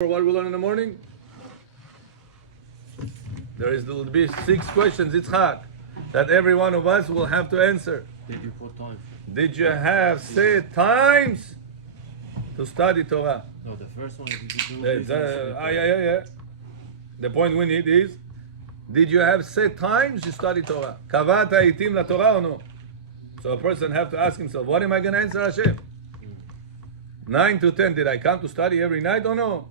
What we learn in the morning? There'll be 6 questions, Yitzchak, that every one of us will have to answer. Did you put time? Did you have set times to study Torah? No, the first one. Did you do Yeah. The point we need is, did you have set times to study Torah? Kavat ha'itim la Torah or no? So a person have to ask himself, what am I going to answer Hashem? 9 to 10, did I come to study every night or no?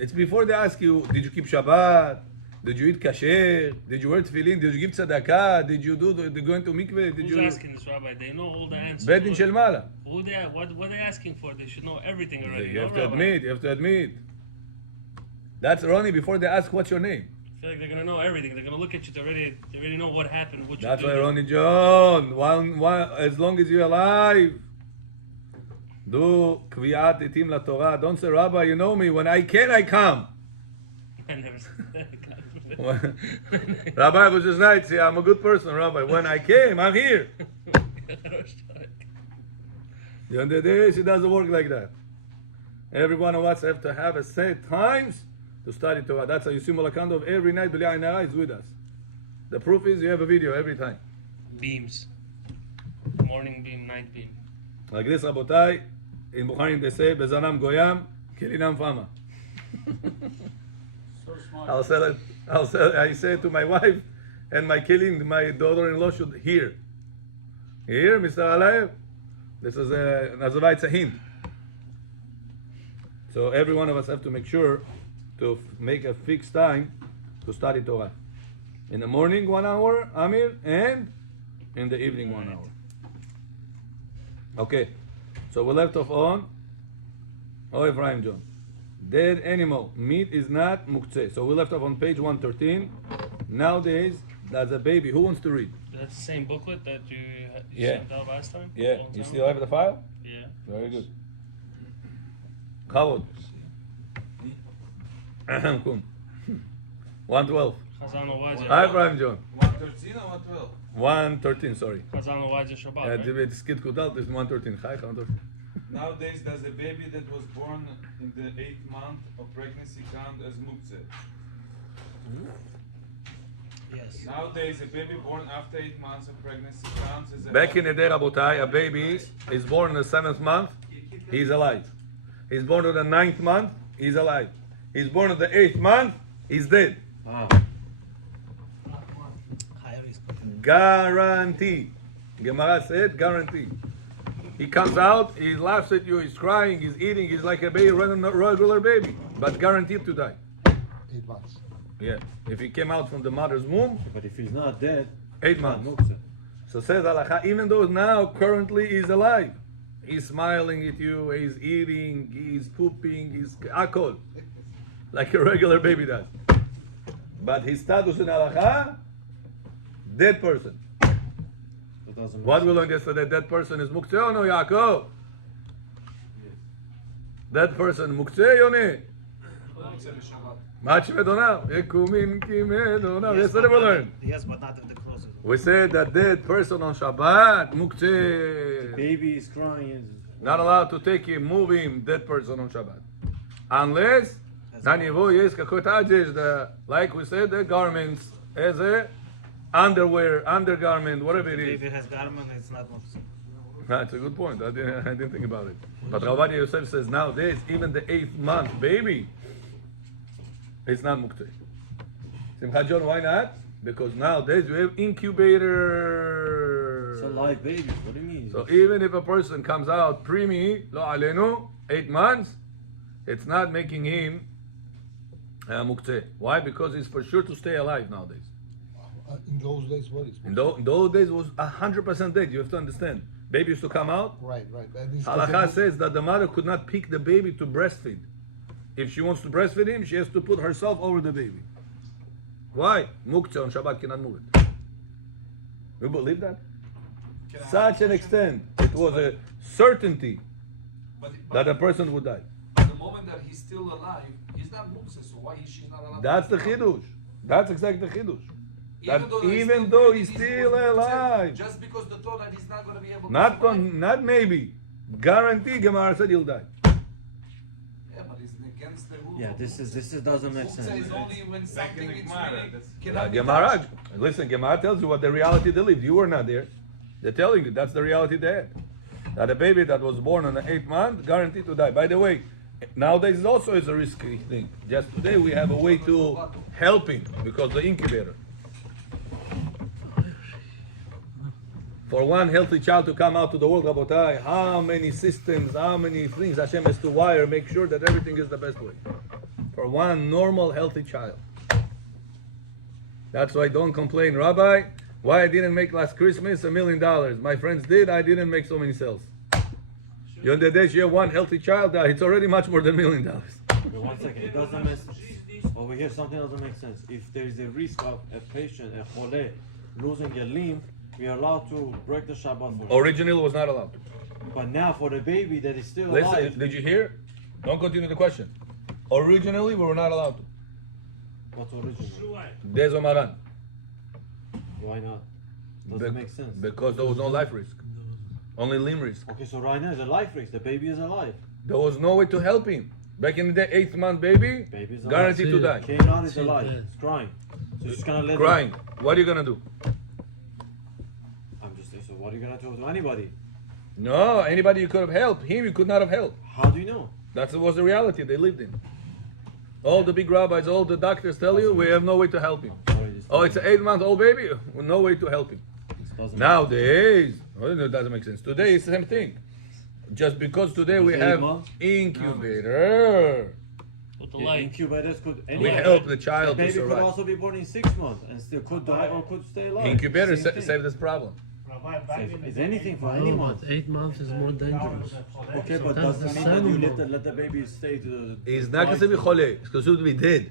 It's before they ask you, did you keep Shabbat? Did you eat kasher? Did you wear tefillin? Did you give tzedakah? Did you do the going to mikveh? Who's asking this, Rabbi? They know all the answers. Bedin shel mala. What are they asking for? They should know everything already. You have to admit. That's Ronnie before they ask what's your name. I feel like they're gonna know everything. They're gonna look at you. They already know what happened. What That's you why did. Ronnie John, as long as you're alive, do kviyat itim la Torah. Don't say, Rabbi, you know me. When I can, I come. I never said that. Rabbi was just right. See, I'm a good person, Rabbi. When I came, I'm here. The end of the day, it doesn't work like that. Every one of us have to have a set times to study Torah. That's how you see Molakando of every night. B'li Ayin Hara is with us. The proof is you have a video every time. Beams. Morning beam, night beam. Like this, Rabotai, in Bukharim they say, Bezanam Goyam, Kilinam Fama. So smart. I say it to my wife and my killing, my daughter-in-law should hear. Hear, Mr. Alayev? This is it's a hint. So every one of us have to make sure to make a fixed time to study Torah. In the morning 1 hour, Amir, and in the evening 1 hour. Okay, so we left off on Ephraim John. Dead animal, meat is not muktzeh. So we left off on page 113. Nowadays, there's a baby. Who wants to read? That's the same booklet that you Yeah. sent out last time? Yeah, you still have the file? Yeah. Very good. Kavod. Kum. 112. Chazan Ovadia. Hi, Ephraim John. 113 or 112? 113, sorry. Chazan Ovadia Shabbat, right? It's Kid Kudal, it's 113. Hi, 113. Nowadays, does a baby that was born in the 8th month of pregnancy count as muktzeh? Yes. Nowadays, a baby born after 8 months of pregnancy counts as a... Back in the day, Rabotai, a baby is born in the 7th month, he's alive. He's born in the 9th month, he's alive. He's born in the 8th month, he's dead. Ah. Guarantee. Gemara said guarantee. He comes out, he laughs at you, he's crying, he's eating, he's like a baby, regular baby, but guaranteed to die. 8 months. Yeah. If he came out from the mother's womb, But if he's not dead, 8 months. muktzeh. So says Halacha, even though now currently he's alive, he's smiling at you, he's eating, he's pooping, he's akol, like a regular baby does. But his status in Halacha, dead person. That doesn't What we make learned yesterday, that person is muktzeh or no, Yaakov? That person muktzeh, Yoni? Mach medonav, yekumin ki medonav. Yesterday we learned. Yes, but not if the clothes is. We said that dead person on Shabbat, sense. muktzeh. Baby is crying. Not allowed to take him, move him, dead person on Shabbat. Unless, like we said, the garments as a underwear, undergarment, whatever it If is. it has garment, it's not muktzeh. That's a good point. I didn't think about it. But Ravadi Yosef says nowadays, even the 8th month baby, it's not muktzeh. Simcha John, why not? Because nowadays we have incubator. It's a live baby. What do you mean? So even if a person comes out preemie, lo alenu, 8 months, it's not making him muktzeh. Why? Because he's for sure to stay alive nowadays. In those days, what is? In those days, it was 100% dead. You have to understand. Baby used to come out. Right. And it's Halakha says that the mother could not pick the baby to breastfeed. If she wants to breastfeed him, she has to put herself over the baby. Why? Muktzeh on Shabbat cannot move it. You believe that? Such an extent, it was a certainty that a person would die. The moment that he's still alive, he's not muktzeh, so why is she not alive? That's the chidush. That's exactly the chidush. That he's even though he's he's still muktzeh, alive, just because the Torah is not going to be able to not survive. not maybe, guarantee Gemara said he'll die. Yeah, but It's against the rule. Yeah, this doesn't make Muktzah sense. is only when Like something in the is Gemara, really that's- cannot be Gemara, touched. listen, Gemara tells you what the reality they lived. You were not there. They're telling you that's the reality they had. That a baby that was born on the 8th month guaranteed to die. By the way, nowadays also is a risky thing. Just today we have a way to help him because the incubator. For one healthy child to come out to the world, Rabotai, how many systems, how many things Hashem has to wire, make sure that everything is the best way. For one normal, healthy child. That's why don't complain, Rabbi, why I didn't make last Christmas $1 million. My friends did, I didn't make so many sales. You on the day you have one healthy child, it's already much more than $1 million. But 1 second, it doesn't make sense. Over here, something doesn't make sense. If there is a risk of a patient, a chole, losing a limb, we are allowed to break the Shabbat for Originally was not allowed. But now for the baby that is still Listen, alive, did you hear? Don't continue the question. Originally we were not allowed to. what's original? Dezo Maran. Why not? Doesn't make sense. Because there was no life risk. Only limb risk. Okay, so right now it's a life risk. The baby is alive. There was no way to help him. Back in the day, 8th month baby, Baby is alive. guaranteed to die. Came out is alive. It's crying. So you're just gonna let Crying. It, What are you gonna do? I'm just saying, so what are you gonna do to anybody? No, anybody you could have helped. Him you could not have helped. How do you know? That was the reality they lived in. All the big rabbis, all the doctors tell you we have no way to help him. Oh, it's an 8-month-old baby? No way to help him. Nowadays, it doesn't make sense. Today it's the same thing. Just because today we Because have 8 months? incubator, With the The light. incubators could we anyway. help the The child to baby could survive. also be born in 6 months and still could die or could stay alive. Incubator Same thing. save this problem. It's anything for No, anyone. but 8 months is more dangerous. Okay, but That's doesn't the mean that you same. let the baby stay to the. He's not going to be chole. He's considered to be dead.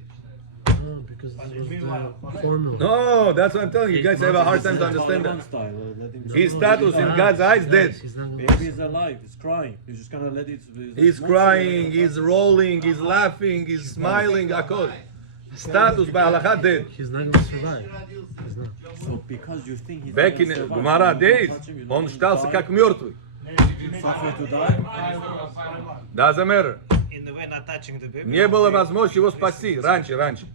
No, because this was the formula. No, that's what I'm telling you. You guys have a hard time to understand Taliban that. style, let him His stay. status in God's eyes dead. He's not gonna Baby is alive. It's crying. You're just gonna let it. He's crying, he's rolling, he's laughing, he's smiling, akol. Status by halakha dead. He's not gonna survive. He's not. So because you think he's Back not in gonna survive, Gemara you days, don't touch him, you on don't shtal se die, kak mертвый. suffer to die. Doesn't matter. In the way not touching the baby. Не было возможности его спасти. Раньше.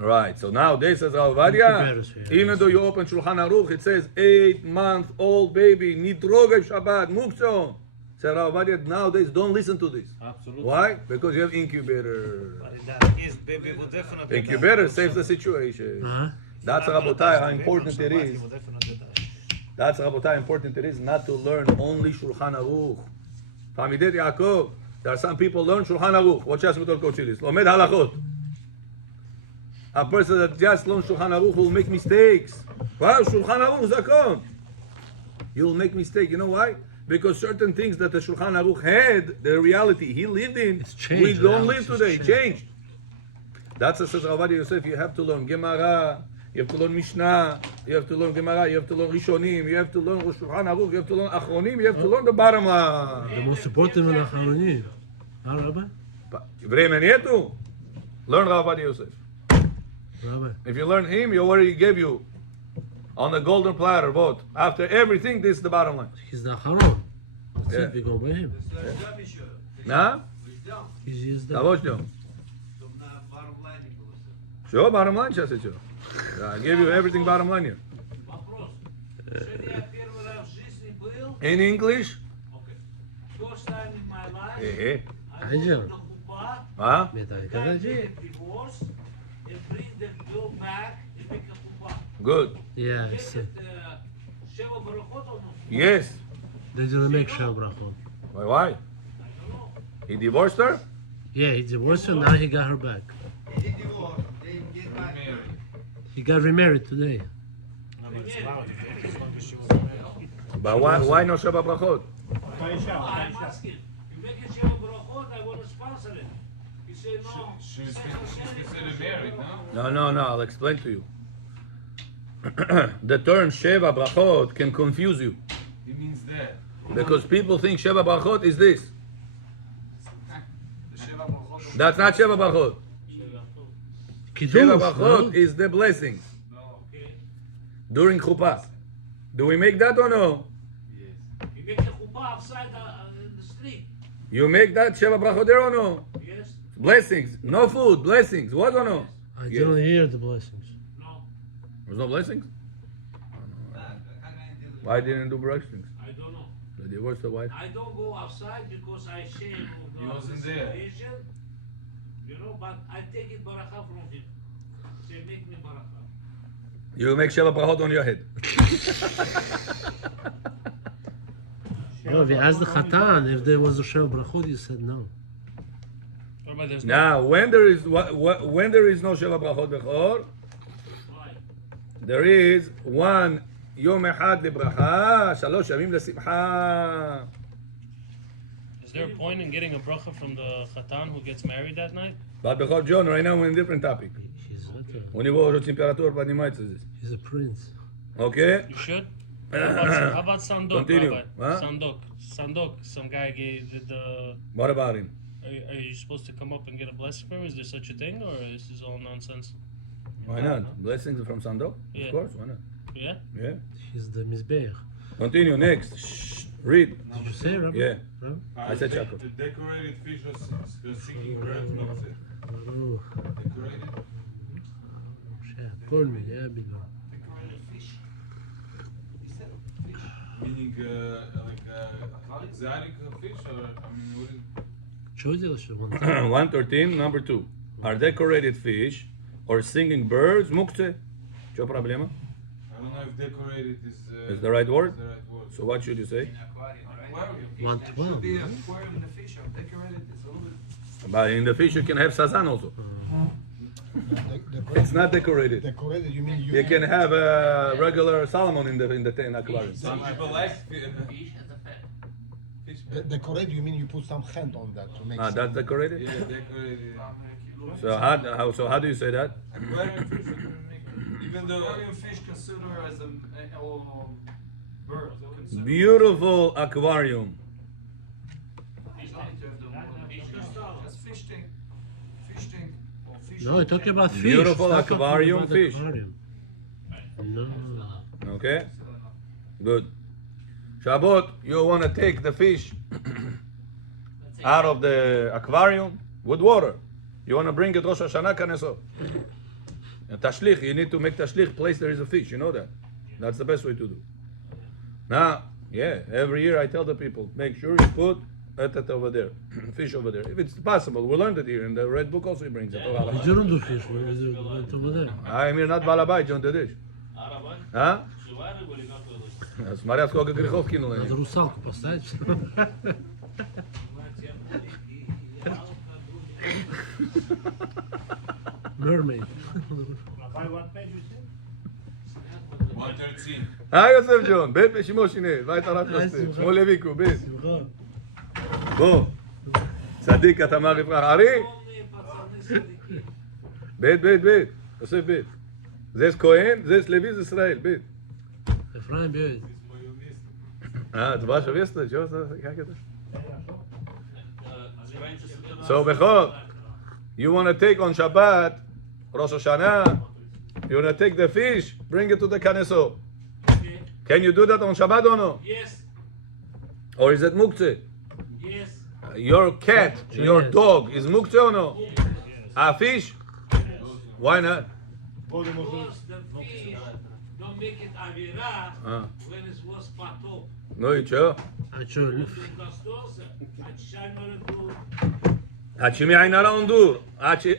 Right, so nowadays, says Rav Ovadia, even though you open Shulchan Aruch, it says 8-month-old baby, nitrogay Shabbat, muktzon. Says Rav Ovadia, nowadays don't listen to this. Absolutely. Why? Because you have incubator. But in that case, baby will definitely Incubator die. saves the situation. Uh-huh. That's Not gonna Rabotai, touch how the baby important on it Shabbat, is. he will definitely die. That's Rabotai, how important it is not to learn only Shulchan Aruch. Talmidei Yaakov, there are some people learn Shulchan Aruch. What just Mitol Kochilis? Lomed Halachot. A person that just learns Shulchan Aruch will make mistakes. Wow, Shulchan Aruch Zakon. You'll make mistake. You know why? Because certain things that the Shulchan Aruch had, the reality he lived in, It's changed, we don't now. live It's today. changed. Changed. That's what says Rav Ovadia Yosef. You have to learn Gemara. You have to learn Mishnah. You have to learn Gemara. You have to learn Rishonim. You have to learn Shulchan Aruch. You have to learn Achronim. You have to learn the bottom line. The most important one, Acharoni. Huh, Rabbi? Vreme nyetu. Learn Rav Ovadia Yosef. Rabbi. If you learn him, he already gave you on the golden platter. Vote. After everything, this is the bottom line. He's the Acharon. That's Yeah. it, we go by him. Na? He's used that. Того что? Все, bottom line сейчас еще. I gave you everything bottom line here. Вопрос. Сегодня я первый раз в жизни был. In English? First time in my life. Eh. I go to the Kupa, Ah? Metal, got kada a divorce, and bring the girl back and make a Kupa. Good. Yeah, I Get see. it, Sheva Barachot or no? Yes. They didn't make sure, brachot. Why? I don't know. He divorced her? Yeah, he divorced her, now he got her back. He got remarried today. No, but it's allowed as long as she was married. But why no Shabbat Brachot? I'm asking. You make it Sheva Barachot, I want to sponsor it. He said no. She's considered married, no? No, I'll explain to you. The term Sheva Brachot can confuse you. It means that. Because people think Sheva Brachot is this. The Sheva Barachot. That's not Sheva Brachot. Sheva Kiddush, Brachot no? is the blessings Okay. during Chuppah. Do we make that or no? You make the Kupa outside in the street. You make that Sheva Brachot there or no? Yes? Blessings. No food, blessings. What or no? I Yes. didn't hear the blessings. No, There's no blessings? Why didn't do blessings? I don't know. The divorced wife? I don't go outside because I shame of He the wasn't there. situation. You know, but I take it baracha from him. They make me baracha. You make Sheva Brachot on your head. No, we asked the Khatan if there was a Sheva Brachot, he said no. What about there's Now, when there is when there is no Sheva Brachot Bechor, Why? there is one Yom Echad Lebracha, Shalosh Yamim Lesimcha. Is there a point in getting a bracha from the Khatan who gets married that night? But Bechor John, right now we're in a different topic. He's У него уже температура поднимается здесь. a prince. Okay? You should. How about Sandok, Continue. Rabbi? Huh? Sandok. Some guy gave the. What about him? Are you supposed to come up and get a blessing from him? Is there such a thing, or is this all nonsense? Why not? Blessings from Sandok? Yeah. Of course, why not? Yeah. Yeah. He's the Mizbeach. Continue, next. Shh. Read. Did you say, Rabbi? Yeah. No? I said Jacob. The decorated fish was singing bird muktzeh. Oh, Decorated? call me, yeah, big one. Meaning like exotic fish or I mean wouldn't Что делаешь? 113, number 2. Are decorated fish or singing birds muktzeh? Что проблема? I don't know if decorated Is the right word? is the right word. So what should you say? Aquarium. 112. Be no? aquarium in the fish are decorated. It's a little bit. But in the fish you can have sazan also. It's not decorated. Decorated, you mean you. You can have a regular salmon in the aquarium. Some people like fish. Decorated, you mean you put some hand on that to make. Ah, that's decorated? Yeah, decorated. So how do you say that? Aquarium fish, even though Aquarium fish consider as a bird. Consider Beautiful aquarium. That's fish tank. Fish tank. Or fish No, you're talking about fish. Beautiful Stop talking aquarium about fish. aquarium. No. Okay? Good. Shabbat, you want to take the fish out of the aquarium with water. You want to bring it Rosh Hashanah Kaneso. Tashlich, you need to make tashlich place there is a fish. You know that. That's the best way to do. Now, yeah, every year I tell the people, make sure you put it over there, fish over there. If it's possible, we learned it here in the red book also he brings it. We didn't do fish. We went over there. I'm here not балабай, John the dish. А? Смотря сколько грехов кинула. Надо русалку поставить. Mermaid. By what page you said? 113. Yosef John, בית בשימו שיני, בית הרב שוסטר, שמו לויקו, בית. בוא, צדיק אתה מר יפרח, ארי, בית, יוסף בית. זה כהן, זה לוי, זה ישראל, בית. Efraim Beit. אתה בא שוב יסטר, שוב, как это? So, Bechor, you want to take on Shabbat, Rosh Hashanah, you want to take the fish, bring it to the Kaneso. Okay. Can you do that on Shabbat or no? Yes. Or is it muktzeh? Yes. Your cat, your Yes. dog is muktzeh or no? A fish? Why not? Because the fish don't make it avira Ah. when it was pato. No, you sure? עד שמעין על האונדור,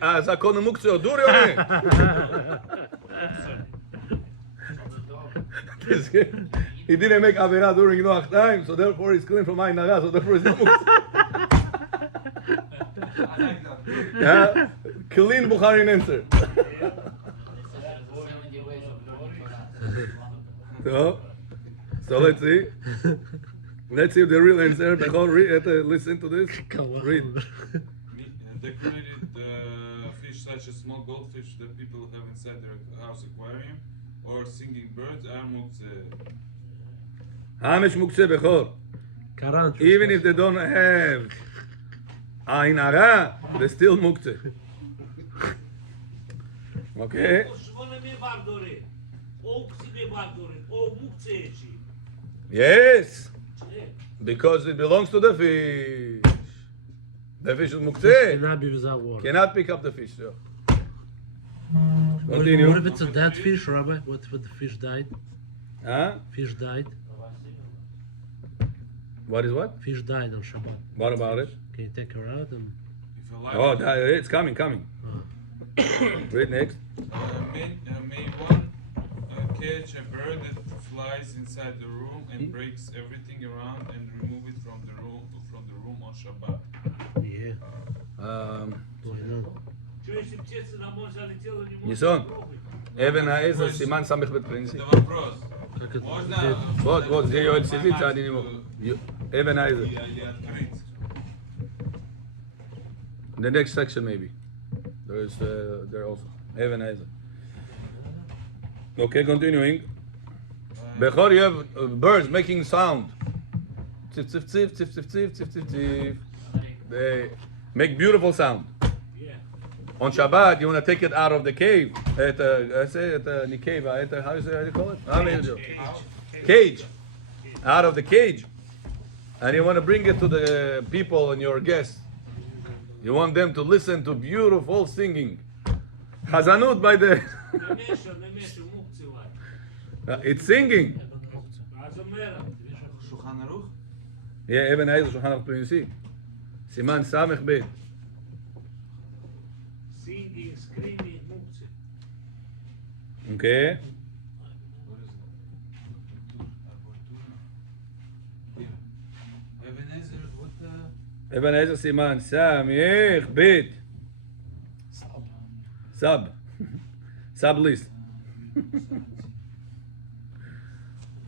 אז הכל מוקצה, דור יומי. He didn't make Avera during Noach time, so therefore he's clean from Ain Hara, so therefore he's not muktzeh. Yeah? Clean Bukharian answer. So let's see. Let's see if the real answer. Bechor, listen to this. Read. Decorated fish such as small goldfish that people have inside their house aquarium or singing birds are muktzeh. Hamish muktzeh bechor. Karan. Even if they don't have Ain Hara, they're still muktzeh. Okay? Yes. Because it belongs to the fish. The fish is Fish muktzeh. cannot be without water. Cannot pick up the fish. So. What Continue. if it's a dead fish, Rabbi? What if the fish died? Huh? Fish died. What is what? Fish died on Shabbat. What about it? Can you take her out and? If you like, Oh, it's coming. Read next. may one catch a bird that flies inside the room and breaks everything around and remove it from the room on Shabbat. Yeah. Why not? Что если птица домой залетела, не может Нисон. трогать? Эбен Аэзер, Симан Самих Бет Принцип. Это вопрос. Как это? Можно Вот, где Йоэль сидит, а они не могут. Эбен Аэзер. или открыть? The next section maybe. There also. Even Ezer. Okay, continuing. Before you have birds making sound. Tif, tif, tif, tif, tif, tif, tif, tif, tif. They make beautiful sound. Yeah. On Shabbat, you want to take it out of the cave. I say the cave. How do you call it? Cage. Out of the cage. And you want to bring it to the people and your guests. You want them to listen to beautiful singing. Chazanut by the... Немеша, мукцевать. It's singing. אז אומרת, שולחן ערוך? Yeah, Even Ezer Shulchan Aruch Prinisi. Siman Samech Bet. singing, screaming, מוקצה. Okay. Ebenezer, what the... Even Ezer Siman Samech Bet. Sub. Sub list.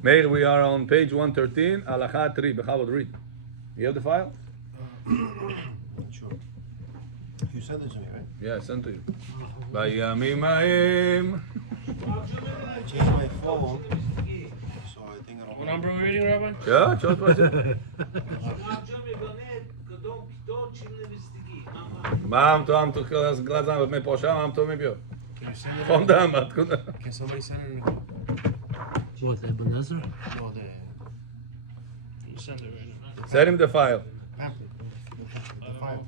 Meir, we are on page 113, Halachot 3. Bechavod, read. You have the file? Sure. You sent it to me, right? Yeah, I sent to you. Bayamim Ha'em. I changed my phone, so I think I don't. What number are we reading, Rabbi? Yeah, just what I said. Мамчами бонет, когда точно инвестиги. Мам, то амто с глазами me poša, mam to me bio. Can you send it? Onda, matkuna. Can somebody send it? What, Ebenezer? No, You send it right now. Send him the file. pamphlet. The file.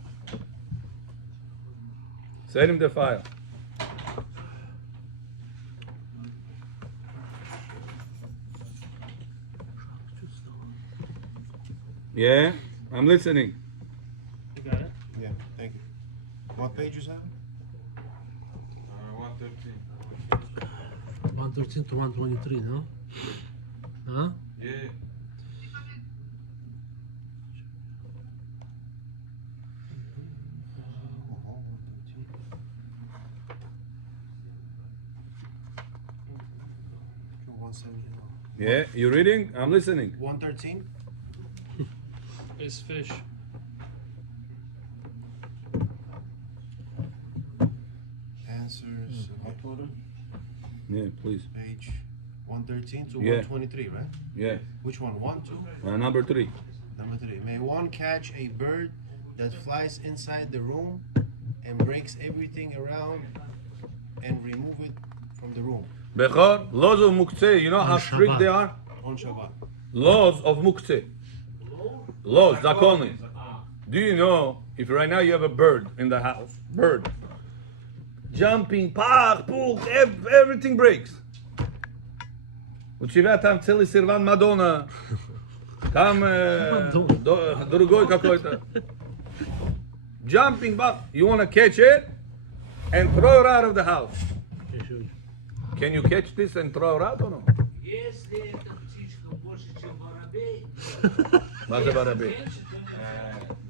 Send him the file. Yeah, I'm listening. You got it? Yeah, thank you. What page is that? 113. 113 to 123, no? Huh? Yeah. Yeah, you reading? I'm listening. 113. It's fish. Answers. Yeah, please. Page 113 to Yeah. 123, right? Yeah, Which one? 1, 2? number 3. Number 3. May one catch a bird that flies inside the room and breaks everything around and remove it from the room Bechor, laws of muktzeh. You know how On strict Shabbat. they are? on Shabbat. Laws of muktzeh. Laws, zakonim. Do you know if right now you have a bird in the house? Bird. Jumping, pach, pull, everything breaks. У тебя там целый серван Мадонна. Там другой какой-то. Jumping, but you want to catch it and throw it out of the house. Can you catch this and throw it out or no? Если эта птичка больше, чем воробей, מה זה ברבי?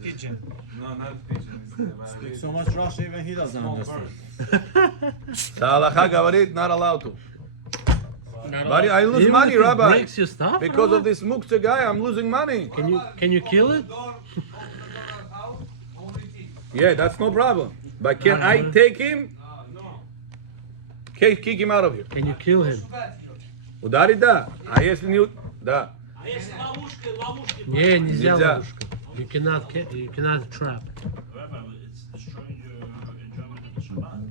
Kitchen. No, not pigeon. It's Speak so much Russian, even he doesn't understand. זה הלכה גברית, not allowed to. Not But I lose Even money, if it Rabbi. breaks your stuff? Because Rabbi? of this muktzeh guy, I'm losing money. Can you kill it? Yeah, that's no problem. But can I take him? Kick him out of here. Can you kill him? Ударить, да. А если не... Да. а если ловушки, Не, нельзя Нельзя. ловушка. You cannot trap.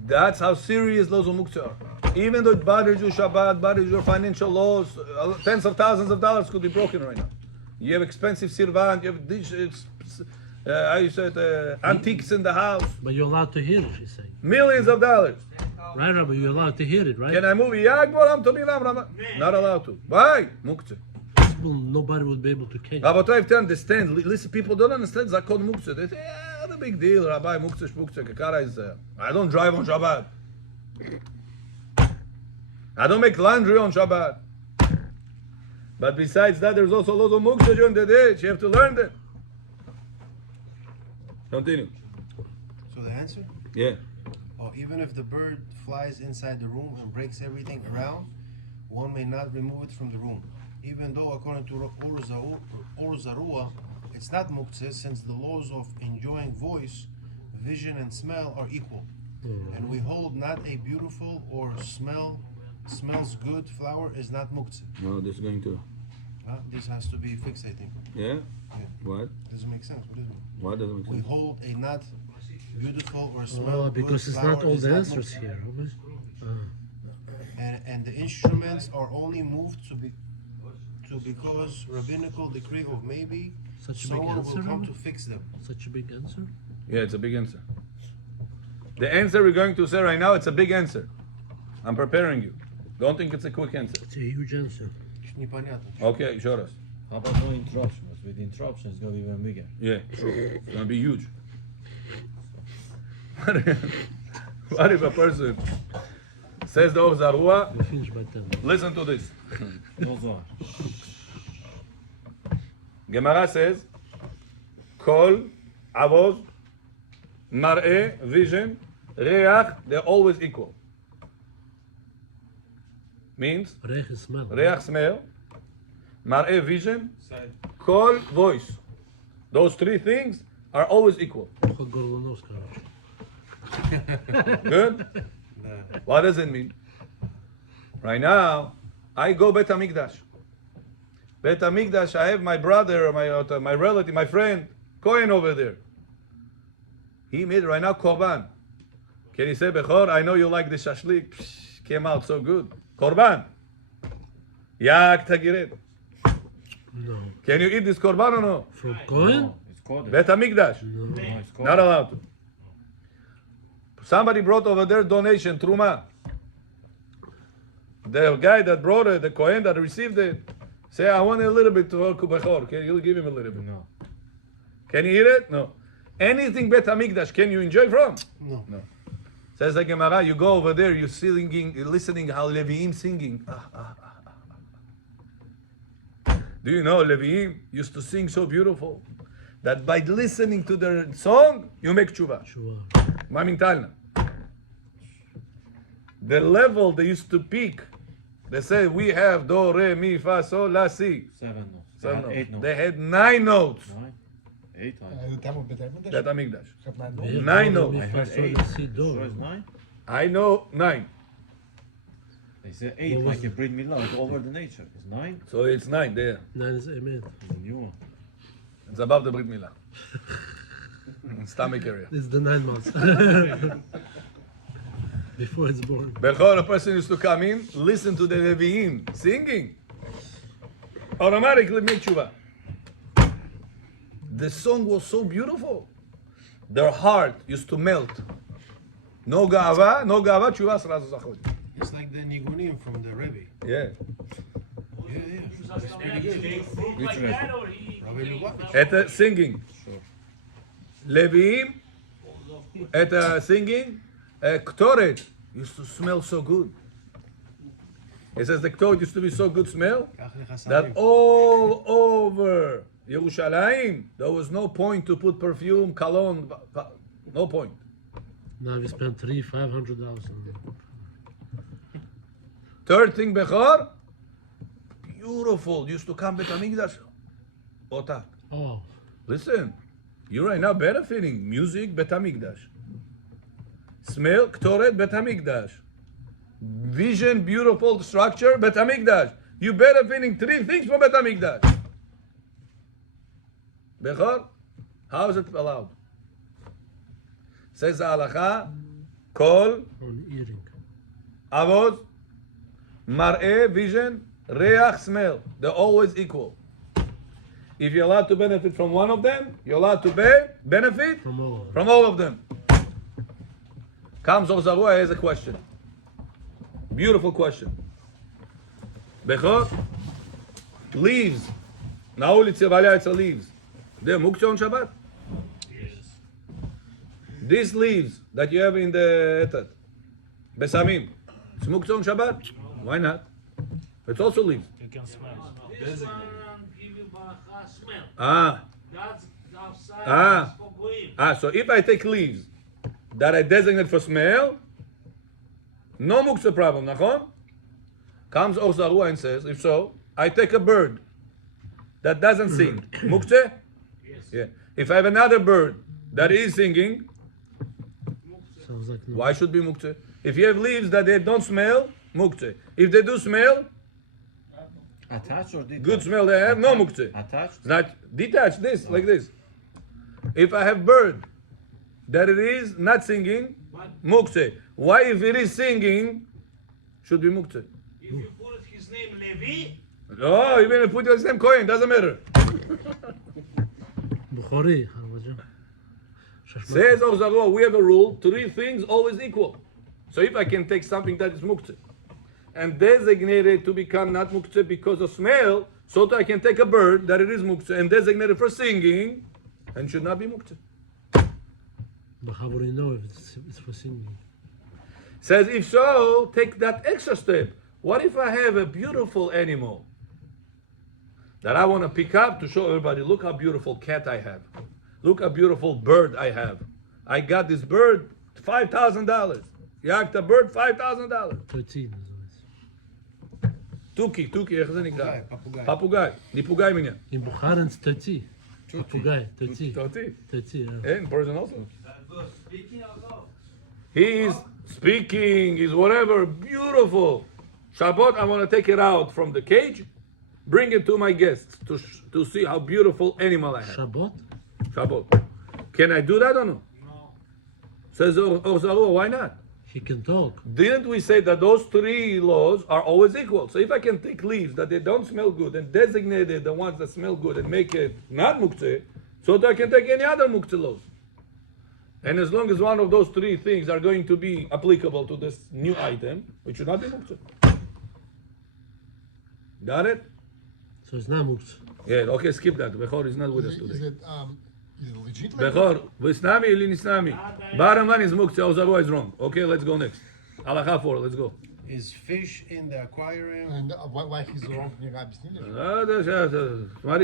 That's how serious laws of muktzeh are. Even though it bothers you Shabbat, bothers your financial laws, tens of thousands of dollars could be broken right now. You have expensive sirvan, you have dish, I said antiques in the house, But you're allowed to hear it, she's saying. millions of dollars. Right, Rabbi, you're allowed to hear it, right? Can I move Yag Boram to Milam Rama? Not allowed to. Why? Muktzah. Well, nobody would be able to catch it. Rabbi, I have to understand. Listen, people don't understand Zakon Muktzah. They say, yeah, the big deal, Rabbi, Muktzah, Shmuktzah, Kakara is I don't drive on Shabbat. I don't make laundry on Shabbat. But besides that, there's also lots of Muktzah during the day. You have to learn them. Continue. So the answer? Yeah. Or even if the bird flies inside the room and breaks everything around, one may not remove it from the room. Even though according to Or Zarua, it's not muktzeh, since the laws of enjoying voice, vision, and smell are equal. And we hold not a beautiful or smells good flower is not muktzeh. No, this is going to. This has to be fixed, I think. Yeah? What? Doesn't make sense. What is it? What doesn't make We sense? hold a not beautiful or smell Oh, good because it's flower not all is the not answers muktzeh. here, Rabbi. And the instruments are only moved to because rabbinical decree of maybe Such a big someone answer, will come Rabbi? to fix them. Such a big answer? Yeah, it's a big answer. The answer we're going to say right now, it's a big answer. I'm preparing you. Don't think it's a quick answer. It's a huge answer. Непонятно. Okay, show us. How about no interruptions? With interruptions, it's gonna be even bigger. Yeah, true. It's going to be huge. What if a person says the Or Zarua? We finish by 10. Listen to this. No Zohar. Gemara says, Kol, Avoz, Mar'eh, vision, Reach, they're always equal. Means, Reich is smell. Reach, smell, Mar'eh, vision, Kol, voice. Those three things are always equal. Chod Gorlonos, короче. Good? What does it mean? Right now, I go Bet HaMikdash. Bet HaMikdash, I have my brother, my relative, my friend, Cohen over there. He made right now Korban. Can he say, Bechor, I know you like the shashlik. Psh, came out so good. Korban. Yak Tagiret. No. Can you eat this Korban or no? From Cohen? No, it's Kodesh. Bet HaMikdash. No. No, it's Kodesh. Not allowed to. Somebody brought over there donation, Truma. The guy that brought it, the Kohen that received it, say, I want a little bit to Bechor. Can you give him a little bit? No. Can you eat it? No. Anything Bet HaMikdash, can you enjoy from? No. Says the Gemara, you go over there, you're singing, you're listening how Leviim singing. Do you know Leviim used to sing so beautiful that by listening to their song, you make tshuva. Sure. Mamintalna. The level they used to peak, they say we have do, re, mi, fa, sol, la, si. 7 notes. They Seven had notes. 8 notes. They had 9 notes. 9? 8 times. Bet HaMikdash. We have 9 Dor, notes. Mi, I Fa, heard Sol, 8. La, Si, Do. Sure it's 9? I know 9. They say 8 What like was a Brit Milah, it's over the nature. It's 9? So it's 9 there. 9 is Emet. It's a new one. It's above the Brit Milah. Stomach area. It's the 9 months. Before it's born. Bechor, a person used to come in, listen to the Leviim singing, automatically make tshuva. The song was so beautiful. Their heart used to melt. No gava, tshuva srazu zachod. It's like the nigunim from the Rebbe. Yeah. Which record? Rabbi Lubavitch. At singing. Leviim, at singing, Ktoret used to smell so good. He says the Ktoret used to be so good smell that all over Yerushalayim there was no point to put perfume, cologne, no point. Now we spent $500,000. Third thing, Bechor, beautiful. Used to come Bet HaMikdash. Ota. Oh, Listen, you're right now benefiting. Music, Bet HaMikdash. Smell, Ktoret, Bet HaMikdash. Vision, beautiful structure, Bet HaMikdash. You benefiting 3 things from Bet HaMikdash. Bechor, how is it allowed? Says the halacha, Kol, on earring. Avoz, Mar'eh, vision, Reach, smell. They're always equal. If you're allowed to benefit from one of them, you're allowed to benefit From all of them. from all of them. Comes Ozarua has a question. Beautiful question. Bechor, leaves. Na ulici valjаются leaves. They're muktzeh on Shabbat. These leaves that you have in the etat, besamim, it's muktzeh on Shabbat. Why not? It's also leaves. You can smell. This one give you baracha smell. Ah, That's the outside. Ah. That's for goyim. so if I take leaves that I designate for smell, no muktzeh problem, nachon? Comes Ozarua and says, if so, I take a bird that doesn't sing, muktzeh? Yes. Yeah. If I have another bird that is singing, Sounds like no. why should be muktzeh? If you have leaves that they don't smell, muktzeh. If they do smell, Attached or detached? good smell they have, no muktzeh. Attached? It's not detached, this, like this. If I have bird that it is not singing, muktzeh. Why if it is singing, should be muktzeh? If you put his name Levi, Oh, even if you put your same coin, doesn't matter. Bukhari. Says Ozarua, we have a rule, 3 things always equal. So if I can take something that is muktzeh and designate it to become not muktzeh because of smell, so that I can take a bird that it is muktzeh and designate it for singing and should not be muktzeh. But how would you know if it's for singing? Says if so, take that extra step. What if I have a beautiful animal that I want to pick up to show everybody, look how beautiful cat I have. Look how beautiful bird I have. I got this bird, $5,000. Jagt a bird, $5,000. 13. Tuki, איך זה נקרא? פפוגאי. פפוגאי. ניפוגאי מיניה. In Bukhari it's 30. Papagay, 30. תותי. 30, yeah. In person also. He is speaking, he's whatever, beautiful. Shabbat, I want to take it out from the cage, bring it to my guests to see how beautiful animal I have. Shabbat? Shabbat. Can I do that or no? No. Says Ozarua, why not? He can talk. Didn't we say that those 3 laws are always equal? So if I can take leaves that they don't smell good and designate it the ones that smell good and make it not muktzeh, so that I can take any other muktzeh laws. And as long as one of those 3 things are going to be applicable to this new item, it should not be muktzeh. Got it? So it's not muktzeh. Yeah, okay, skip that. Bechor is not with us Is today. it legit? Like Bechor, Visnami ili Nisnami. Bottom line is muktzeh, Ozarua is wrong. Okay, let's go next. Halacha 4, let's go. Is fish in the aquarium? And why he's wrong? Мне объяснили?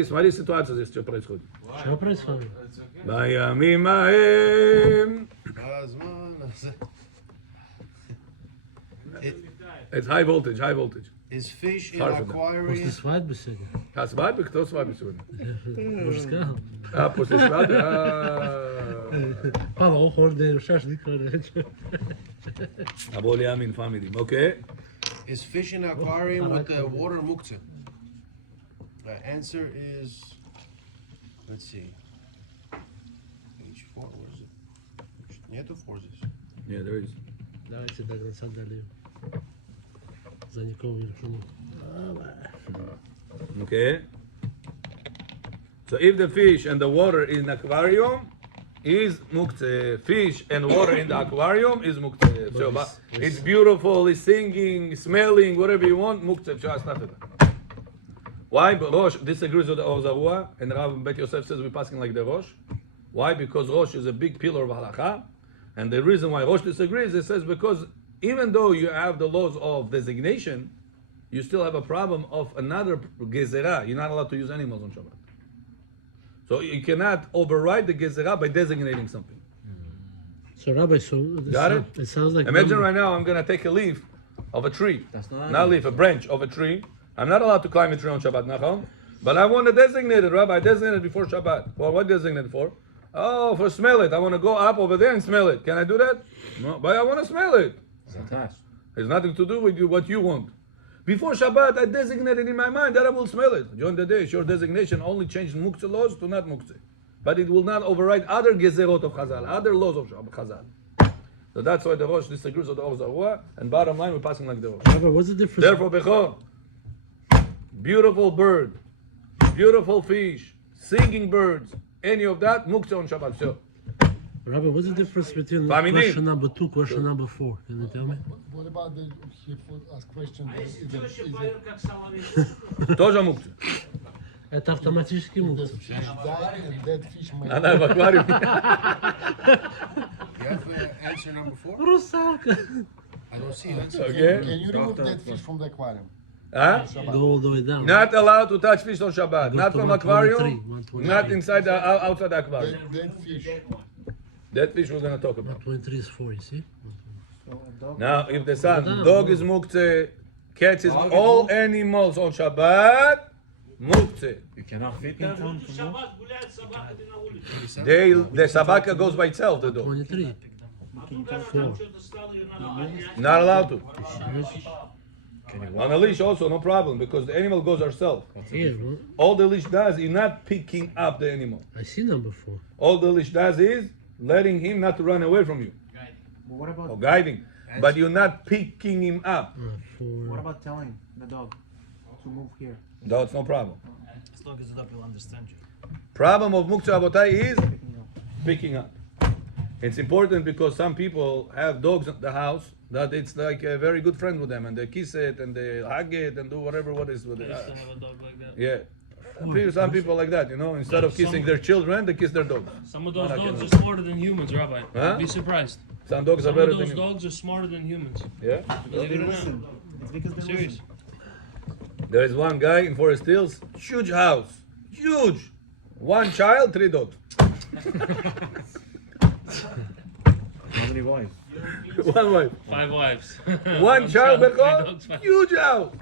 Смотри, ситуация здесь, что происходит. Что происходит? בימים ההם. בזמן הזה. It's high voltage, high voltage. Is fish in Sorry for that. После aquarium? свадьбы сегодня. А свадьбы? Кто свадьбы сегодня? Уже сказал. После свадьбы? Папа, уходит, шашлык, короче. Аболи Амин family, okay? Is fish in aquarium with the water muktzeh? The answer is, let's see. Page 4, where is it? Нету 4 здесь. Yeah, there is. Давайте до конца долью. За никого верху. Okay? So if the fish and the water in the aquarium is muktzeh, fish and water in the aquarium is muktzeh. So, but it's beautiful, it's singing, smelling, whatever you want, muktzeh. Just nothing. Why? But Rosh disagrees with the Ozarua, and Rav Bet Yosef says we're passing like the Rosh. Why? Because Rosh is a big pillar of halacha, and the reason why Rosh disagrees, it says because even though you have the laws of designation, you still have a problem of another gezerah. You're not allowed to use animals on Shabbat. So you cannot override the gezerah by designating something. So Rabbi, Got it? It sounds like Imagine right now I'm going to take a leaf of a tree. That's not Not a leaf, a branch of a tree. I'm not allowed to climb a tree on Shabbat, nachon? But I want to designate it, Rabbi. I designate it before Shabbat. Well, what designate it for? Oh, for smell it. I want to go up over there and smell it. Can I do that? No, but I want to smell it. It's attached. It has nothing to do with you, what you want. Before Shabbat, I designated in my mind that I will smell it. During the day, your designation only changed muktzeh laws to not muktzeh. But it will not override other gezerot of Chazal, other laws of Chazal. So that's why the Rosh disagrees with the Ozarua, and bottom line, we're passing like the Rosh. Rabbi, what's the difference? Therefore, Bechor, beautiful bird, beautiful fish, singing birds, any of that, muktzeh on Shabbat. So, Rabbi, what's the difference between Family. question number 2, question number 4? Can you tell me? What about the he asked question? Is тоже muktzeh. Это автоматически мукция. fish die and dead fish may Она в аквариуме. You have answer number 4? Русалка. I don't see answer. Okay. Can you remove dead fish from the aquarium? Huh? Go all the way down. Not allowed to touch fish on Shabbat. Go Not to from 123, aquarium. 123. Not inside the outside the aquarium. Dead fish. That fish we're gonna talk about. 123 is 4, you see? Now, if the son, dog is muktzeh, cat is all animals on Shabbat, muktzeh. You cannot fit them. Shabbat гуляет с собаками на улице. The sabaka goes by itself, the dog. 23. Что-то стало, ее надо поднять. Not allowed to. On a leash also, no problem, because the animal goes herself. Here, huh? All the leash does is not picking up the animal. I see number 4. All the leash does is letting him not to run away from you. But what about Or guiding. But you're not picking him up. what 4. about telling the dog to move here? That's no problem. As long as the dog will understand you. Problem of muktzeh abotai is picking up. It's important because some people have dogs at the house that it's like a very good friend with them, and they kiss it and they hug it and do whatever what is with I it. used to have a dog like that. Yeah. Some people like that, you know, instead of kissing their children, they kiss their dogs. Some of those Not dogs again. are smarter than humans, Rabbi. Huh? You'd be surprised. Some dogs are Some better of than those you. dogs are smarter than humans. Yeah. Believe it or not. Listen. It's because they Serious. listen. There is one guy in Forest Hills, huge house, huge. One child, 3 dogs. How many wives? One wife. 5 wives. One child, three because dogs, 5. huge house.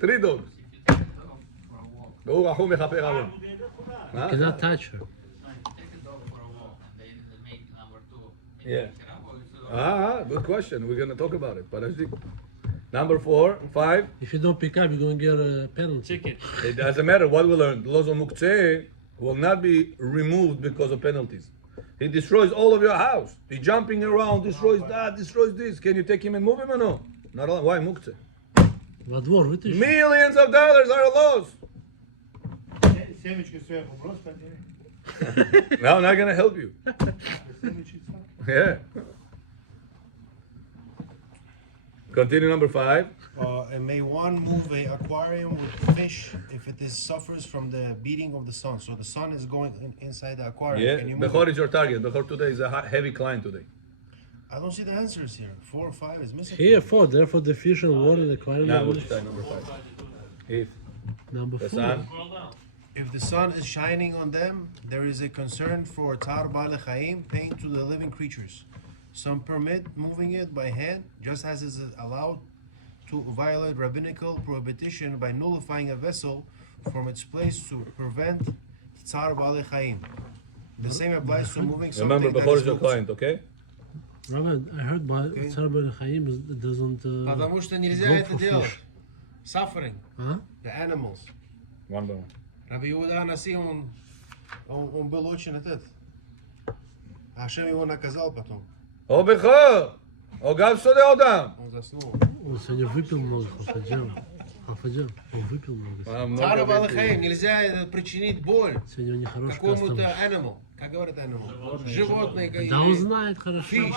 3 dogs. והוא רחום מכפר עוון. You cannot touch her. Yeah. Good question. We're gonna talk about it. But I think number 4, 5. If you don't pick up, you're going to get a penalty. Ticket. It doesn't matter what we learned. Laws of muktzeh will not be removed because of penalties. He destroys all of your house. He's jumping around, destroys that, destroys this. Can you take him and move him or no? Not allowed. Why muktzeh? Во двор вытащи. Millions of dollars are lost. Now I'm not gonna help you. Yeah. Continue number 5. And may one move a aquarium with fish if it is suffers from the beating of the sun. So the sun is going inside the aquarium. Yeah. Can you move Bechor it? is your target. Bechor today is a heavy client today. I don't see the answers here. 4 or 5 is missing. Here, 4. Therefore, the fish and water, the aquarium. Now we'll start number 5. If Number the 4. sun, If the sun is shining on them, there is a concern for tar bale chaim, pain to the living creatures. Some permit moving it by hand, just as is allowed to violate rabbinical prohibition by nullifying a vessel from its place to prevent tar bale chaim. The same applies to moving something remember that Bechor is is your muktzeh. client, okay? Rabbi, I heard by Tzar Ben Chaim doesn't. Потому что нельзя go это for делать. fish. Suffering, Huh? the animals. One by one. Раби Иуда Анаси, он был очень этот. Ашем его наказал потом. או Bechor! או גם סודי אותם. Он заснул. Он сегодня выпил много, Хафаджан. Хафаджан, он выпил много. Тара балахаим, нельзя причинить боль Сегодня у них хороший какому-то кастом. animal. Как говорят animal? Животное. Да он знает хорошо. Fish.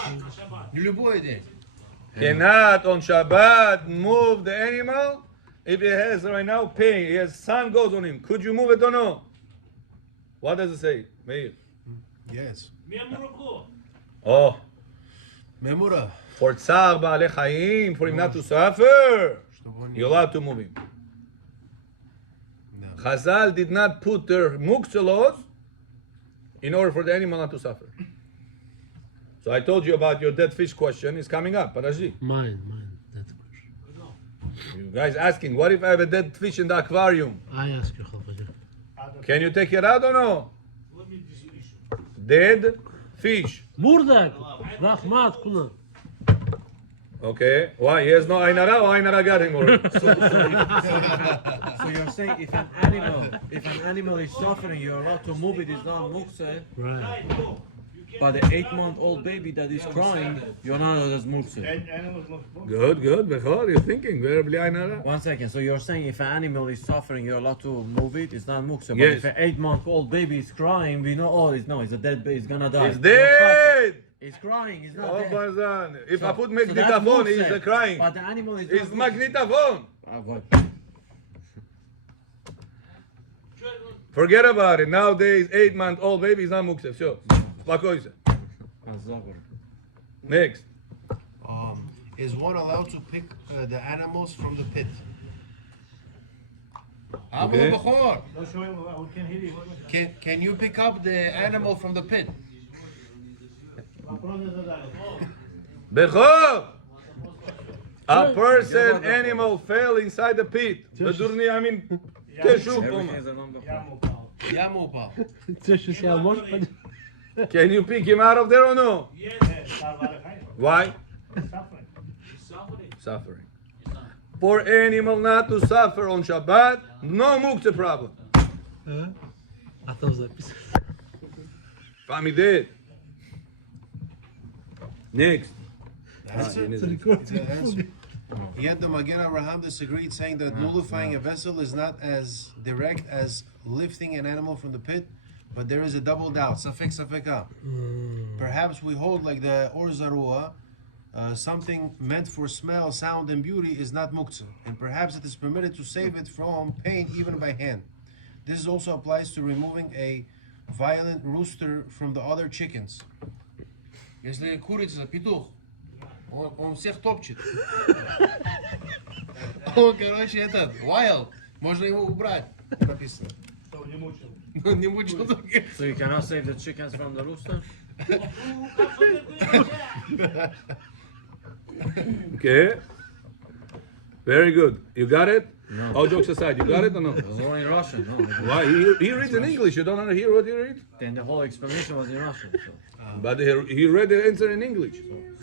Любой день. Cannot on Shabbat move the animal if he has right now pain. He has sun goes on him. Could you move it or no? What does it say? Meir. Yes. Мемруку. Oh, Memura. for tzar ba'alei chaim, for him not to suffer, Чтобы он не- you're allowed to move him. No. Chazal did not put their muktzeh laws in order for the animal not to suffer. So I told you about your dead fish question. It's coming up, Paraji. Mine, that question. You guys asking, what if I have a dead fish in the aquarium? I ask you, Hafajan. Can you take it out or no? Let me this issue. Dead fish. Бурдак! Рахмат, куна. Okay. Why? He has no Ainara or Ainara got him already? So you're saying if an animal is suffering, you're allowed to move it. It's not muktzeh. Right. No, you But the 8-month-old baby that is crying, you're not as muktzah. Good, good. Bechor, you're thinking. Very bli ayin hara. 1 second. So you're saying if an animal is suffering, you're allowed to move it. It's not muktzah. But Yes. if an 8-month-old baby is crying, we know. Oh, it's a dead baby. It's gonna die. He's dead. It's crying. It's not Oh, dead. Bazan. If So- I put so that's magnetophone, he's muktzah. crying. But the animal is. It's not magnetophone. what? Forget about it. Nowadays, 8-month-old baby is not muktzah. Sure. Spakoyze. Next. Is one allowed to pick the animals from the pit? Okay. Can you pick up the animal from the pit? Bechor. A person, animal fell inside the pit. Bedurni, I mean, keshuv. Everything is a number. Yamupal. Can you pick him out of there or no? Why? Suffering. For animal not to suffer on Shabbat, no muktzah problem. I thought that. Fami dead. Next. Yet the Magen Avraham disagreed, saying that nullifying a vessel is not as direct as lifting an animal from the pit, but there is a double doubt. Safek safeka. Perhaps we hold like the Or Zarua, something meant for smell, sound, and beauty is not muktzah, and perhaps it is permitted to save it from pain even by hand. This also applies to removing a violent rooster from the other chickens. Если курица, петух, он всех топчет. Он, короче, этот, wild, можно его убрать. Написано. Не мучил. So you cannot save the chickens from the rooster? Okay. Very good. You got it? No. All jokes aside, you got it or no? It was all in Russian. No. Why? He reads in English. You don't want to hear what he reads? Then the whole explanation was in Russian. So. But he read the answer in English.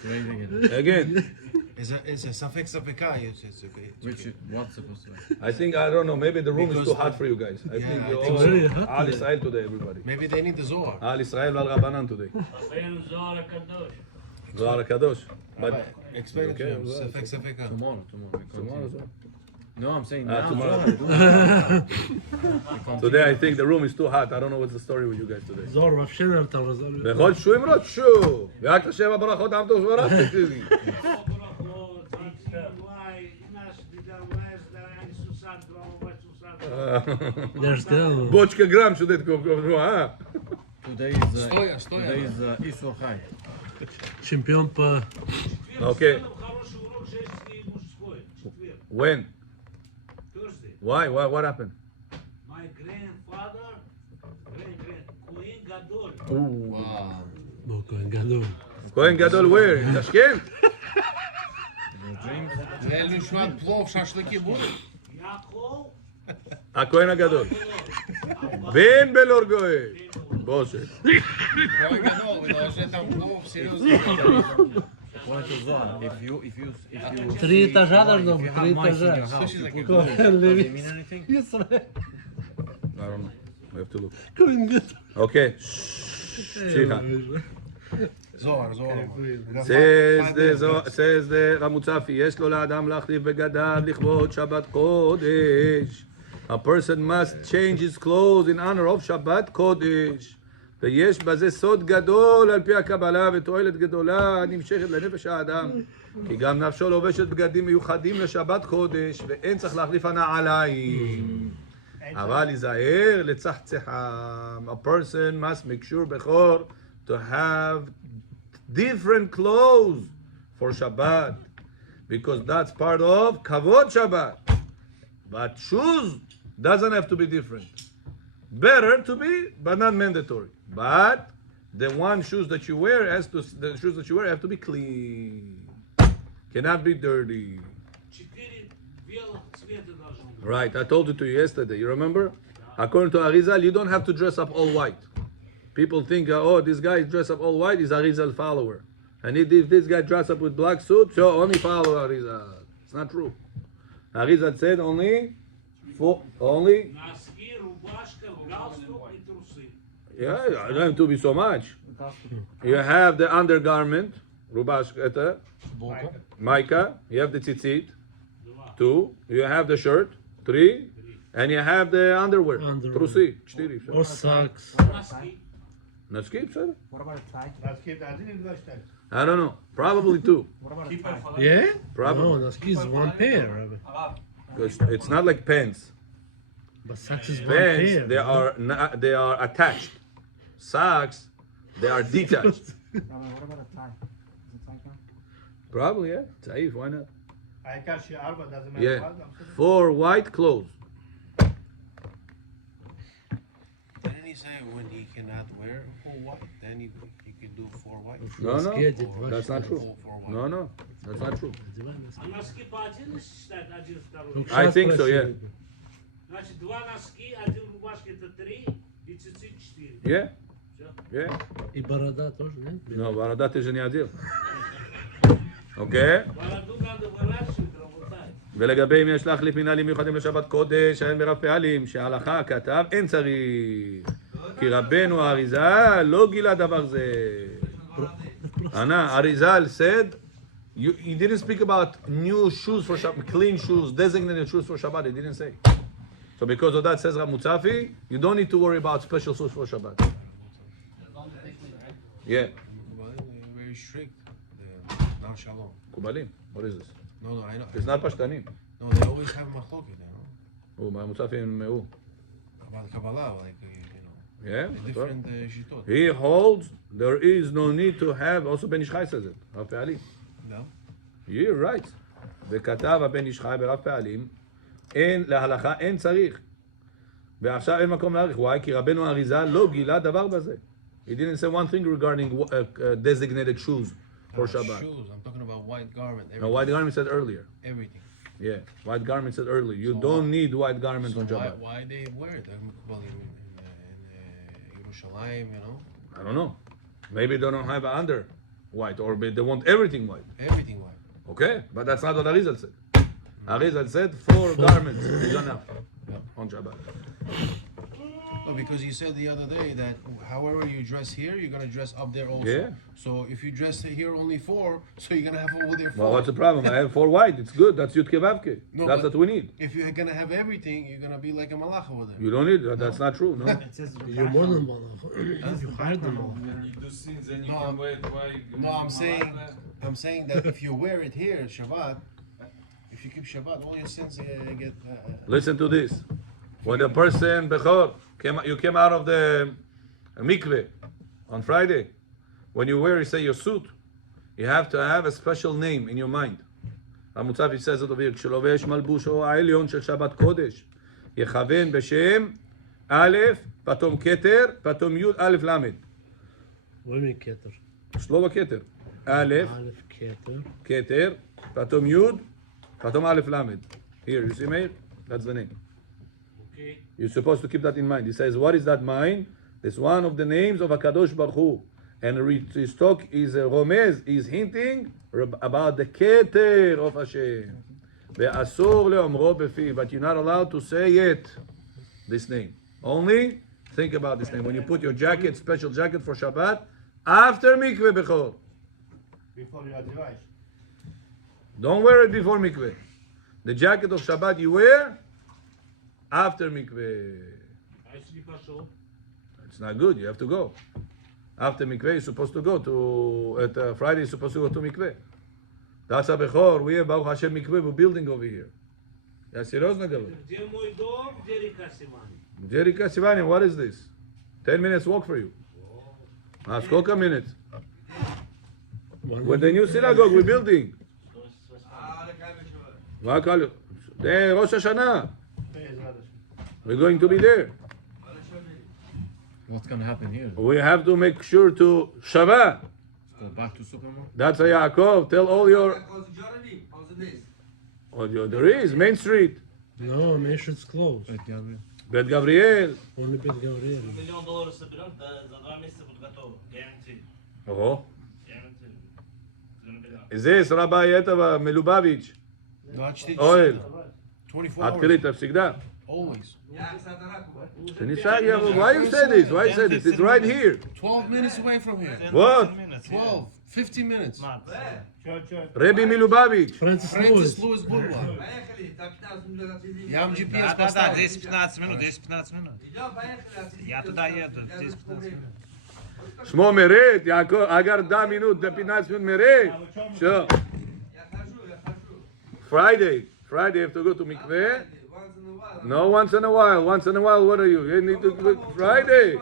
Read it again. Again. It's a safek safeka. What's supposed to be? I think, I don't know, maybe the room is too hot for you guys. I Yeah, think I you're think all so. Very hot Al today. Israel today, everybody. Maybe they need the Zohar. Al Israel Val Rabbanan today. Zohar HaKadosh. But Explain okay, it to him. well, Safek safeka. Tomorrow. tomorrow as well. No, I'm saying Ah, now. tomorrow. Continue. Today I think the room is too hot. I don't know what's the story with you guys today. זוהר מאפשר להם את הרזול. בכל שומרות שוב. ורק השם הברכות עמדו שברך תקשיבי. There's go. Бочка грамм сюда такого, Today is Стоя. today is Isur Chai. Чемпион по... Okay. Хороший урок женский и мужской. Четверг. When? Thursday. Why? What happened? My grandfather, Kohen Gadol. Wow. בוא, כהן גדול. כהן גדול where? In Tashkent? Your dreams? Элю шват плов, шашлыки будут? Yaakov, הכהן הגדול. בן בלור גואל. בושה. Ой, гадол, вы должны там плов, серьезно. According to Zohar, if you Три see этажа mice, должно if быть, you have три mice in этажа. your house, Слушай, you так put Кהен Does it לוי. mean anything? ישראל. I don't know. We have to look. כהן גדול. Okay. סליחה. Zohar. says the Ramutzafi, יש לו לאדם להחליף בגדיו לכבוד שבת קודש. A person must change his clothes in honor of שבת קודש. ויש בזה סוד גדול על פי הקבלה ותועלת גדולה נמשכת לנפש האדם. כי גם נפשו לובשת בגדים מיוחדים לשבת קודש, ואין צריך להחליף הנעליים. אבל להיזהר לצחצחם. A person must make sure before to have different clothes for Shabbat, because that's part of Kavod Shabbat. But shoes doesn't have to be different. Better to be, but not mandatory. But the shoes that you wear have to be clean. Cannot be dirty. 4 белых цвета должно быть. Right, I told it to you yesterday. You remember? According to Arizal, you don't have to dress up all white. People think, oh, this guy dressed up all white, he's Arizal follower. And if this guy dressed up with black suit, so only follow Arizal. It's not true. Arizal said only. Носки, рубашка, галстук и трусы. Yeah, I don't have to be so much. You have the undergarment, rubash keta, maika. You have the tzitzit, 2. You have the shirt, 3. And you have the underwear, trusi, 4. Or socks. Naski, sir? What about a tie? I don't know. Probably 2. What about a tie? Yeah? Probably. No, Naski is one pair, Rabbi. Because it's not like pants. But socks is one Pants, pair. they are attached. Socks, they are detached. What about a tie? Does a tie count? Probably, yeah. Saif, why not? Doesn't Yeah. 4 white clothes. Didn't he say when he cannot wear full white, then he can do 4 white? No, no. Naski did wash That's not that. true. No, no. That's not true. А носки по один считать, один второй. From I think so, Shas yeah. Значит, 2 носки, 1 рубашка это 3, и цицит 4. Yeah. Yeah. И борода тоже, нет? No, борода ты же не одел. אוקיי? בלדו надо выращивать, רבותיי. ולגבי אם יש להחליף מנהלים מיוחדים לשבת קודש, אין ברב פעלים, שההלכה כתב, אין צריך. כי רבנו האריזל לא גילה דבר זה. Arizal said, he didn't speak about new shoes for Shabbat, clean shoes, designated shoes for Shabbat. He didn't say. So because of that, says Rav Mutzafi, you don't need to worry about special shoes for Shabbat. Yeah. Very strict. Now shalom. Kubalim. What is this? No, I know. It's not Pashtanim. No, they always have machloket, Oh, Rav Mutzafi and Me'u. about Kabbalah, like, Yeah. different shitot. He holds there is no need to have, also Ben Ish Chai says it, Rav Pe'alim. No? You're right. וכתב הבן איש חי ברב פעלים, אין להלכה, אין צריך. ועכשיו אין מקום להאריך. Why? כי רבנו האריזל לא גילה דבר בזה. He didn't say one thing regarding designated shoes for Shabbat. Shoes. I'm talking about white garment. Now, white garment said earlier. Everything. Yeah, white garment said earlier. You So don't need white garments So on Shabbat. why they wear it? Well, in Yerushalayim, you know? I don't know. Maybe they don't have under white, or they want everything white. Everything white. Okay, but that's not what Arizal said. Arizal said 4 garments is enough on Shabbat. No, because you said the other day that however you dress here, you're gonna dress up there also. Yeah. So if you dress here only 4, so you're gonna have over there 4. Well, what's the problem? I have 4 white. It's good. That's Yud Kevavke. No, That's but- what we need. If you're gonna have everything, you're gonna be like a malach over there. You don't need that. That's not true. No. It says You're more than one. You hired them all. You do sins and you No, can wait. Why? No, I'm saying that if you wear it here, Shabbat, if you keep Shabbat, all your sins get. Listen to this. When a person, Bechor, you came out of the mikveh on Friday, when you wear, say, your suit, you have to have a special name in your mind. המוצפי says it over here, כשלובש מלבושו העליון של שבת קודש, יכוון בשם א', פתאום כתר, פתאום י', א', ל'. What do you mean keter? שלוב הכתר. א', Aleph keter. כתר, פתאום י', פתאום א', ל'. Here, you see, Meir? That's the name. Okay. You're supposed to keep that in mind. He says, what is that mind? It's one of the names of HaKadosh Baruch Hu. And his talk is Romez, is hinting about the Keter of Hashem. Ve'asur le'omro befi, but you're not allowed to say it, this name. Only think about this name. When you put your jacket, special jacket for Shabbat, after mikveh bechor. before you advise. Don't wear it before mikveh. The jacket of Shabbat you wear after mikveh. А если не пошел? It's not good. You have to go. After mikveh, you're supposed to go to, Friday, you're supposed to go to mikveh. That's a bechor. We have Baruch Hashem mikveh, we're building over here. Я серьезно говорю. Где мой дом, где река Симани? Где река Сивани, what is this? 10 minutes walk for you. Сколько minutes? With the new synagogue we're building. מה קל? זה ראש השנה. We're going to be there. What's gonna happen here? We have to make sure to Shabbat. Go back to Superman? That's a Yaakov. Tell all your. Oh, there is Main Street, No, Meshut's closed. Bet Gabriel. Only Bet Gabriel. $1,000,000 соберем, за 2 месяца будет готово. Guaranteed. Oh, Guaranteed. It's gonna be done. is this Rabbi Etava Melubavitch? No, I just Oil. 24 hours. Открыто всегда. Always. Why you say this? Why you say this? It's right here. 12 minutes away from here. What? 12, 15 minutes. Rabbi Milubavitch. Francis Francis Lewis. Lewis Boulevard. Я вам GPS Да, поставил. 10-15 минут, 10-15 минут. Я туда еду, 10-15 минут. Shmo Meret, Yaakov, Agar da minut, the 15 minute Meret. Sure. Friday you have to go to mikveh. No, once in a while. Once in a while, what are you? You need to go Friday.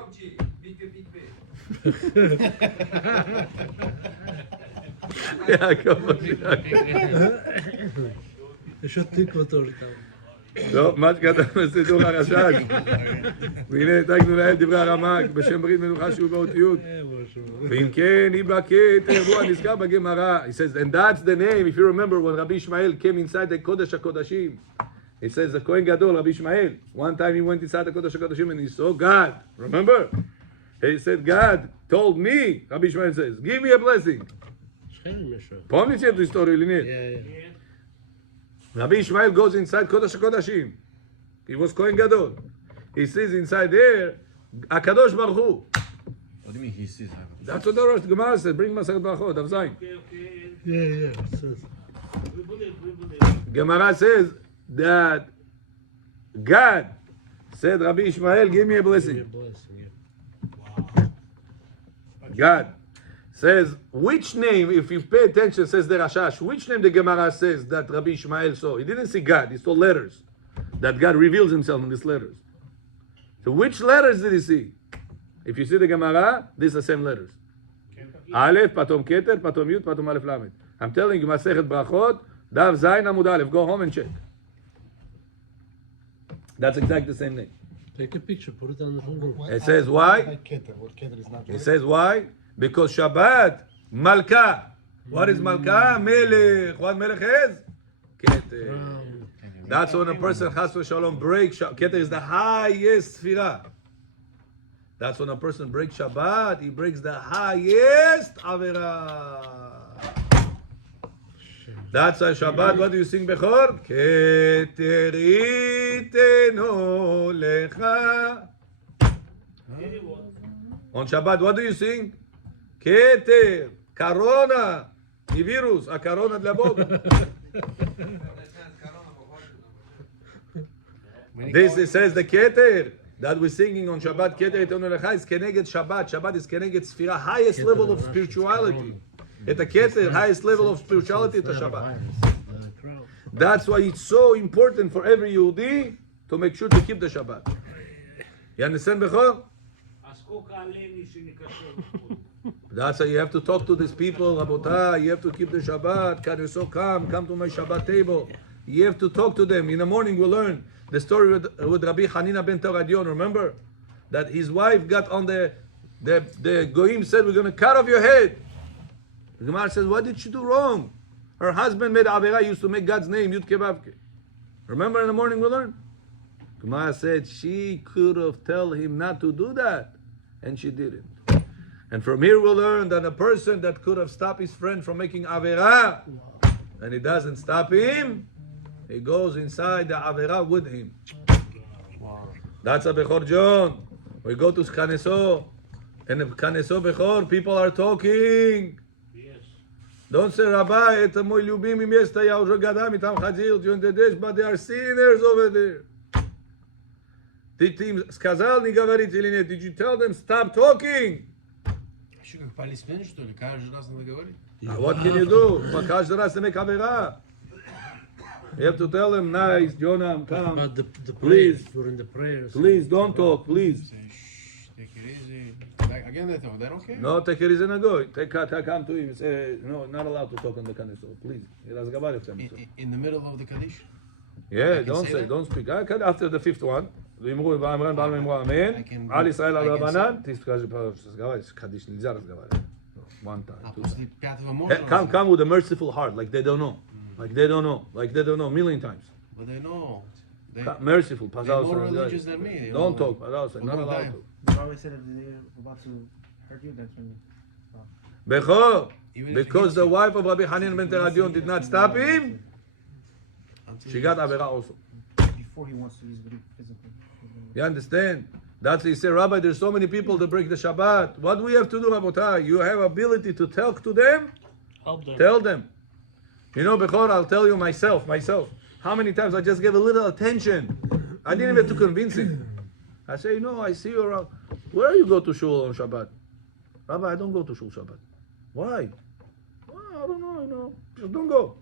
יש עוד תקווה טוב איתם. טוב, מה שכתב בסידור הרש"ש. והנה העתקנו להם דברי הרמ"ק בשם ברית מנוחה שהוא באותיות. ואם כן, יבקה תרבו הנזכר בגמרא. He says, and that's the name, if you remember when Rabbi Ishmael came inside the Kodesh HaKodashim. He says, the Kohen Gadol, Rabbi Ishmael. One time he went inside the Kodesh HaKodashim and he saw God. Remember? He said, God told me, Rabbi Ishmael says, give me a blessing. Помните эту историю или нет? Rabbi Ishmael goes inside Kodesh HaKodashim. He was Kohen Gadol. He sees inside there, HaKadosh Baruch Hu. What do you mean he sees? That's what the Gemara says. Bring Masechet Brachot, Daf Zayin. Yeah. Gemara says that God said, Rabbi Ishmael, give me a blessing. God says, which name, if you pay attention, says the Rashash, which name the Gemara says that Rabbi Ishmael saw? He didn't see God, he saw letters. That God reveals himself in these letters. So which letters did he see? If you see the Gemara, these are the same letters. Aleph, Patom Keter, Patom Yud, Patom Aleph Lamed. I'm telling you, Masechet Brachot, Dav Zayin Amud Aleph. Go home and check. That's exactly the same name. Take a picture, put it on the phone. It says why? It says why? Because Shabbat, Malka. What is Malka? Melech. What Melech is? Keter. That's when a person has to shalom break. Keter is the highest sfira. That's when a person breaks Shabbat, he breaks the highest Avera. That's why Shabbat, what do you sing Bechor? Keteriteno lecha. On Shabbat, what do you sing? Keter, Corona, the virus, a Corona de la boca. This it says the Keter that we're singing on Shabbat, Keter Etonu Lecha, is Keneged Shabbat. Shabbat is Keneged Sfira, highest level of spirituality. At the Keter, highest level of spirituality, to Shabbat. That's why it's so important for every Yehudi to make sure to keep the Shabbat. You understand, Bechor? That's why you have to talk to these people, Rabotai. You have to keep the Shabbat. Can you so come to my Shabbat table? You have to talk to them. In the morning we'll learn the story with Rabbi Hanina ben Teradion. Remember that his wife got on the Goyim said, we're going to cut off your head. The Gemara says, what did she do wrong? Her husband made Avera, used to make God's name, Yud Kebavke. Remember in the morning we'll learn? Gemara said she could have told him not to do that, and she didn't. And from here we'll learn that a person that could have stopped his friend from making Avera, and he doesn't stop him, he goes inside the Avera with him. That's a Bechor John. We go to Kaneso, and in Kaneso Bechor, people are talking. Don't say, Rabbi, это мой любимый место, я уже годами там ходил, but they are sinners over there. Ты им сказал, не говорить или нет? Did you tell them, stop talking? Еще как полисмен, что ли? Каждый раз надо говорить. What can you do? Каждый раз ты make Avera. You have to tell them, nice, Jonah, come. But the Please. prayers, during the prayers. Please, don't talk, please. Say, shh, take it easy. Again, they don't care. No, take it easy and go. Come to him and say, no, not allowed to talk on the Kaneso, please. In the middle of the Kaddish? Yeah, don't say, don't speak. After the fifth one, ואמרו, ואמרן בעל ממרו אמן, על ישראל על רבנן, קדיש, נלזר разговаривать. One time, two times. Come with a merciful heart, like they don't know. Like they don't know, a million times. But they know. Merciful, They're more religious than me. Don't talk, not allowed to. You always said if they're about to hurt you, that's when you stop. Bechor, because the wife of Rabbi Hanin ben Teradion did not stop him, she got Avera also. Before he wants to use it physically. You understand? That's why he said, Rabbi, there's so many people that break the Shabbat. What do we have to do, Rabotai? You have ability to talk to them? Help them. Tell them. You know, Bechor, I'll tell you myself. How many times I just gave a little attention? I didn't even have to convince him. I say, you know, I see you around. Where you go to shul on Shabbat? Rabbi, I don't go to shul Shabbat. Why? Well, I don't know, you know. Just don't go.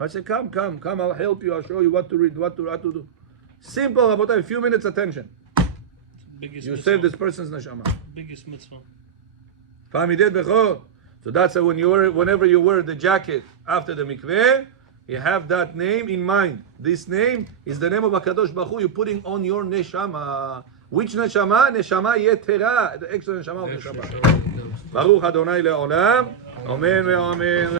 I say, come, I'll help you. I'll show you what to read, what to do. Simple, Rabotai, a few minutes attention. Biggest You mitzvah. save this person's neshama. Biggest mitzvah. So that's why whenever you wear the jacket after the mikveh, you have that name in mind. This name is the name of HaKadosh Baruch Hu. You're putting on your neshama. Which neshama? Neshama yetera. The extra neshama of the Shabbat. Baruch Adonai le'olam. Amen ve'amen.